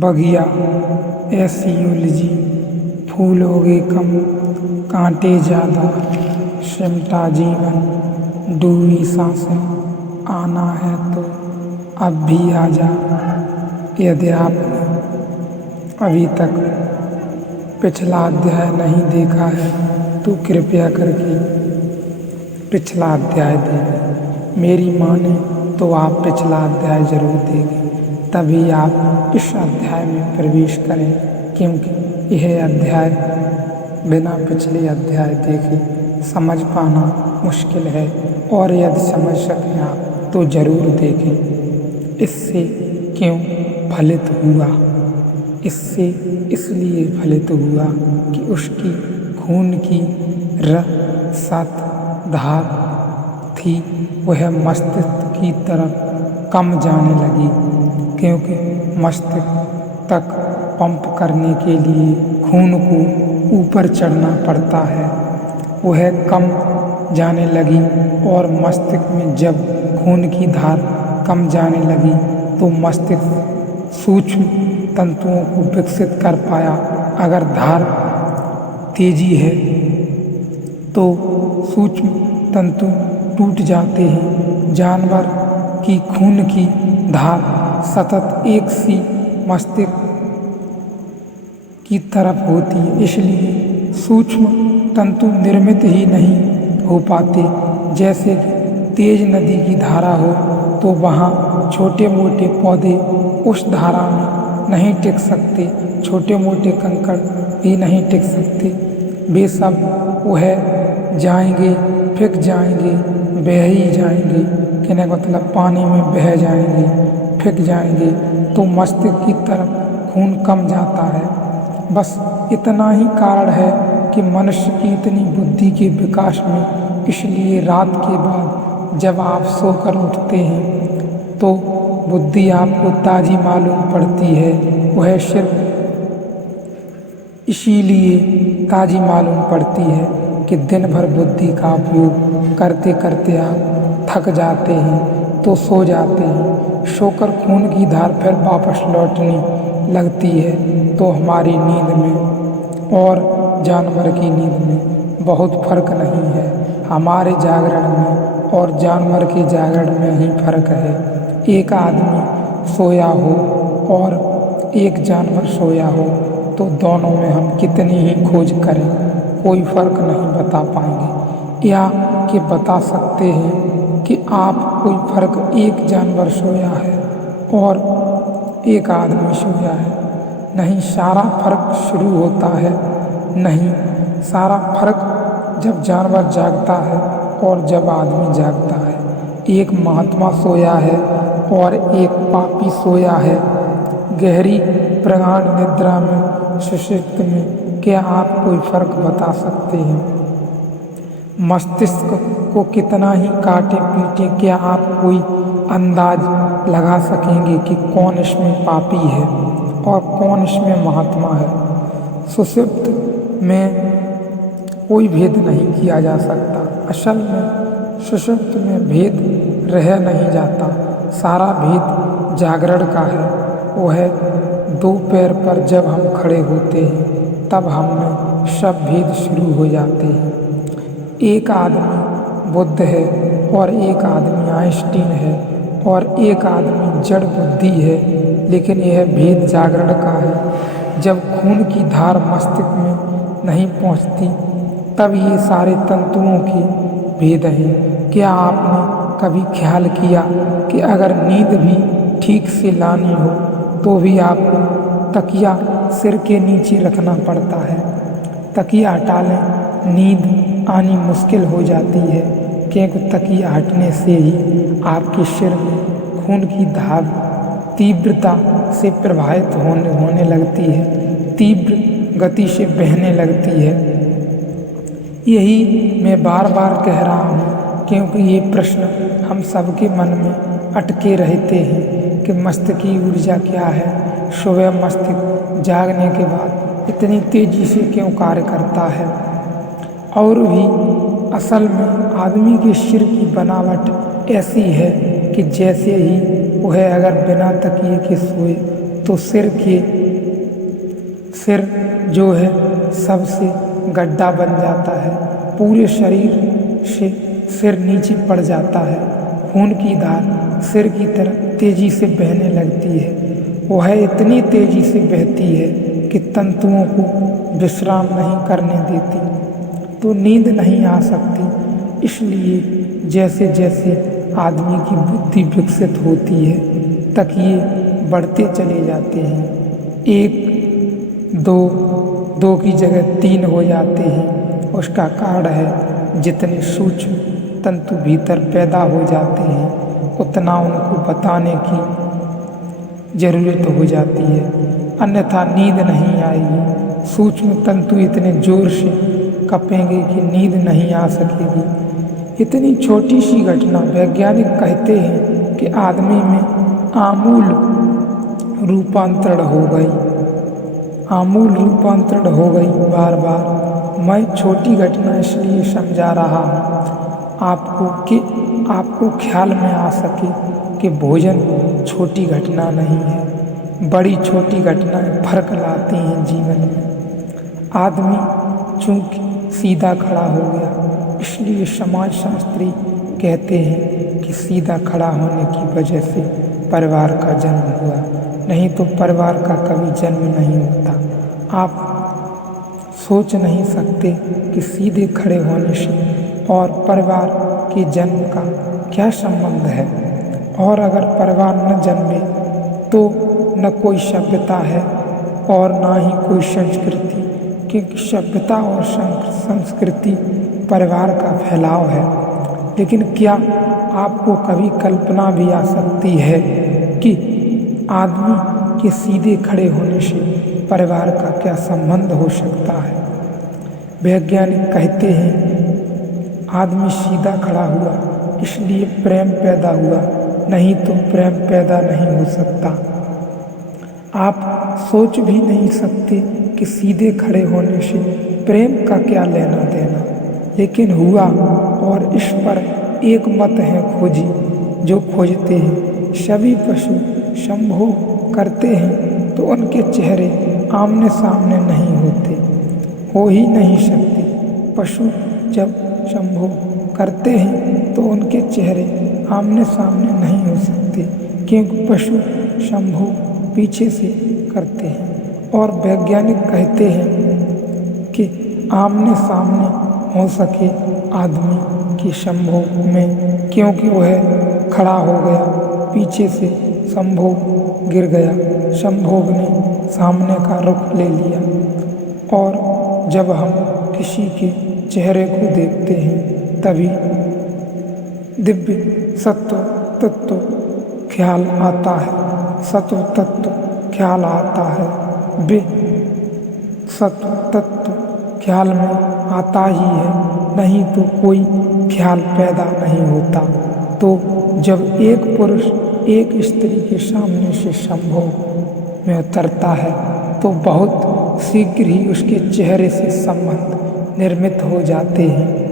बगिया ऐसी उलझी, फूल होगे कम, कांटे ज़्यादा, सिमटा जीवन, डूबी सांसें, आना है तो अब भी आ जा। यदि आपने अभी तक पिछला अध्याय नहीं देखा है तो कृपया करके पिछला अध्याय देखें। मेरी माने तो आप पिछला अध्याय जरूर देखें, तभी आप इस अध्याय में प्रवेश करें, क्योंकि यह अध्याय बिना पिछले अध्याय देखे समझ पाना मुश्किल है। और यदि समझ सकें आप तो जरूर देखें। इससे क्यों फलित हुआ? इससे इसलिए फलित हुआ कि उसकी खून की रसद धार थी, वह मस्तिष्क की तरफ कम जाने लगी, क्योंकि मस्तिष्क तक पंप करने के लिए खून को ऊपर चढ़ना पड़ता है। वह कम जाने लगी और मस्तिष्क में जब खून की धार कम जाने लगी तो मस्तिष्क सूक्ष्म तंतुओं को विकसित कर पाया। अगर धार तेजी है तो सूक्ष्म तंतु टूट जाते हैं। जानवर की खून की धार सतत एक सी मस्तिष्क की तरफ होती है, इसलिए सूक्ष्म तंतु निर्मित ही नहीं हो पाते। जैसे तेज नदी की धारा हो तो वहाँ छोटे मोटे पौधे उस धारा में नहीं टिक सकते, छोटे मोटे कंकड़ भी नहीं टिक सकते। वे सब वह जाएंगे, फिक जाएंगे, बह ही जाएंगे। कहने का मतलब पानी में बह जाएंगे, फिक जाएंगे। तो मस्तिष्क की तरफ खून कम जाता है। बस इतना ही कारण है कि मनुष्य की इतनी बुद्धि के विकास में, इसलिए रात के बाद जब आप सोकर उठते हैं तो बुद्धि आपको ताजी मालूम पड़ती है। वह सिर्फ इसीलिए ताजी मालूम पड़ती है कि दिन भर बुद्धि का उपयोग करते करते आप थक जाते हैं तो सो जाते हैं। सोकर खून की धार फिर वापस लौटने लगती है। तो हमारी नींद में और जानवर की नींद में बहुत फर्क नहीं है। हमारे जागरण में और जानवर के जागरण में ही फर्क है। एक आदमी सोया हो और एक जानवर सोया हो तो दोनों में हम कितनी ही खोज करें, कोई फर्क नहीं बता पाएंगे। या कि बता सकते हैं कि आप कोई फर्क, एक जानवर सोया है और एक आदमी सोया है? नहीं, सारा फर्क शुरू होता है, नहीं, सारा फर्क जब जानवर जागता है और जब आदमी जागता है। एक महात्मा सोया है और एक पापी सोया है। गहरी प्रगाढ़ निद्रा में, सुषुप्ति में क्या आप कोई फर्क बता सकते हैं? मस्तिष्क को कितना ही काटे पीटे, क्या आप कोई अंदाज लगा सकेंगे कि कौन इसमें पापी है और कौन इसमें महात्मा है? सुषुप्त में कोई भेद नहीं किया जा सकता। असल में सुषुप्त में भेद रह नहीं जाता, सारा भेद जागरण का है। वह दो पैर पर जब हम खड़े होते हैं तब हमें सब भेद शुरू हो जाते हैं। एक आदमी बुद्ध है और एक आदमी आइंस्टीन है और एक आदमी जड़ बुद्धि है, लेकिन यह भेद जागरण का है। जब खून की धार मस्तिष्क में नहीं पहुंचती तब ये सारे तंतुओं के भेद हैं। क्या आपने कभी ख्याल किया कि अगर नींद भी ठीक से लानी हो तो भी आपको तकिया सिर के नीचे रखना पड़ता है? तकिया हटा लें, नींद आनी मुश्किल हो जाती है, क्योंकि तकिया हटने से ही आपके सिर में खून की धार तीव्रता से प्रभावित होने लगती है, तीव्र गति से बहने लगती है। यही मैं बार बार कह रहा हूँ, क्योंकि ये प्रश्न हम सबके मन में अटके रहते हैं कि मस्तिष्क की ऊर्जा क्या है। सुबह मस्तिष्क जागने के बाद इतनी तेजी से क्यों कार्य करता है? और भी असल में आदमी के सिर की बनावट ऐसी है कि जैसे ही वह अगर बिना तकिए के सोए तो सिर जो है सबसे गड्ढा बन जाता है, पूरे शरीर से सिर नीचे पड़ जाता है, खून की धार सिर की तरफ तेजी से बहने लगती है। वह इतनी तेजी से बहती है कि तंतुओं को विश्राम नहीं करने देती, तो नींद नहीं आ सकती। इसलिए जैसे जैसे आदमी की बुद्धि विकसित होती है, तकिए बढ़ते चले जाते हैं। 1, 2, 2 की जगह 3 हो जाते हैं। उसका कारण है जितने सूक्ष्म तंतु भीतर पैदा हो जाते हैं, उतना उनको बताने की जरूरत हो जाती है, अन्यथा नींद नहीं आएगी। सूक्ष्म तंतु इतने जोर से कपेंगे कि नींद नहीं आ सकेगी। इतनी छोटी सी घटना वैज्ञानिक कहते हैं कि आदमी में आमूल रूपांतरण हो गई, बार बार। मैं छोटी घटना इसलिए समझा रहा हूँ आपको कि आपको ख्याल में आ सके कि भोजन छोटी घटना नहीं है, बड़ी छोटी घटनाएं फर्क लाती हैं जीवन में। आदमी चूंकि सीधा खड़ा हो गया, इसलिए समाजशास्त्री कहते हैं कि सीधा खड़ा होने की वजह से परिवार का जन्म हुआ, नहीं तो परिवार का कभी जन्म नहीं होता। आप सोच नहीं सकते कि सीधे खड़े होने से और परिवार के जन्म का क्या संबंध है। और अगर परिवार न जन्मे तो न कोई सभ्यता है और ना ही कोई संस्कृति, क्योंकि सभ्यता और संस्कृति परिवार का फैलाव है। लेकिन क्या आपको कभी कल्पना भी आ सकती है कि आदमी के सीधे खड़े होने से परिवार का क्या संबंध हो सकता है। वैज्ञानिक कहते हैं आदमी सीधा खड़ा हुआ इसलिए प्रेम पैदा हुआ, नहीं तो प्रेम पैदा नहीं हो सकता। आप सोच भी नहीं सकते कि सीधे खड़े होने से प्रेम का क्या लेना देना, लेकिन हुआ। और इस पर एक मत है खोजी जो खोजते हैं। सभी पशु संभोग करते हैं तो उनके चेहरे आमने सामने नहीं होते, हो ही नहीं सकते। पशु जब संभोग करते हैं तो उनके चेहरे आमने सामने नहीं हो सकते, क्योंकि पशु संभोग पीछे से करते हैं। और वैज्ञानिक कहते हैं कि आमने सामने हो सके आदमी के संभोग में, क्योंकि वह खड़ा हो गया, पीछे से संभोग गिर गया, संभोग ने सामने का रुख ले लिया। और जब हम किसी के चेहरे को देखते हैं तभी दिव्य सत्व तत्व ख्याल आता है, सत्व तत्व ख्याल आता है, वे सत्व तत्व ख्याल में आता ही है, नहीं तो कोई ख्याल पैदा नहीं होता। तो जब एक पुरुष एक स्त्री के सामने से संभोग में उतरता है तो बहुत शीघ्र ही उसके चेहरे से संबंध निर्मित हो जाते हैं।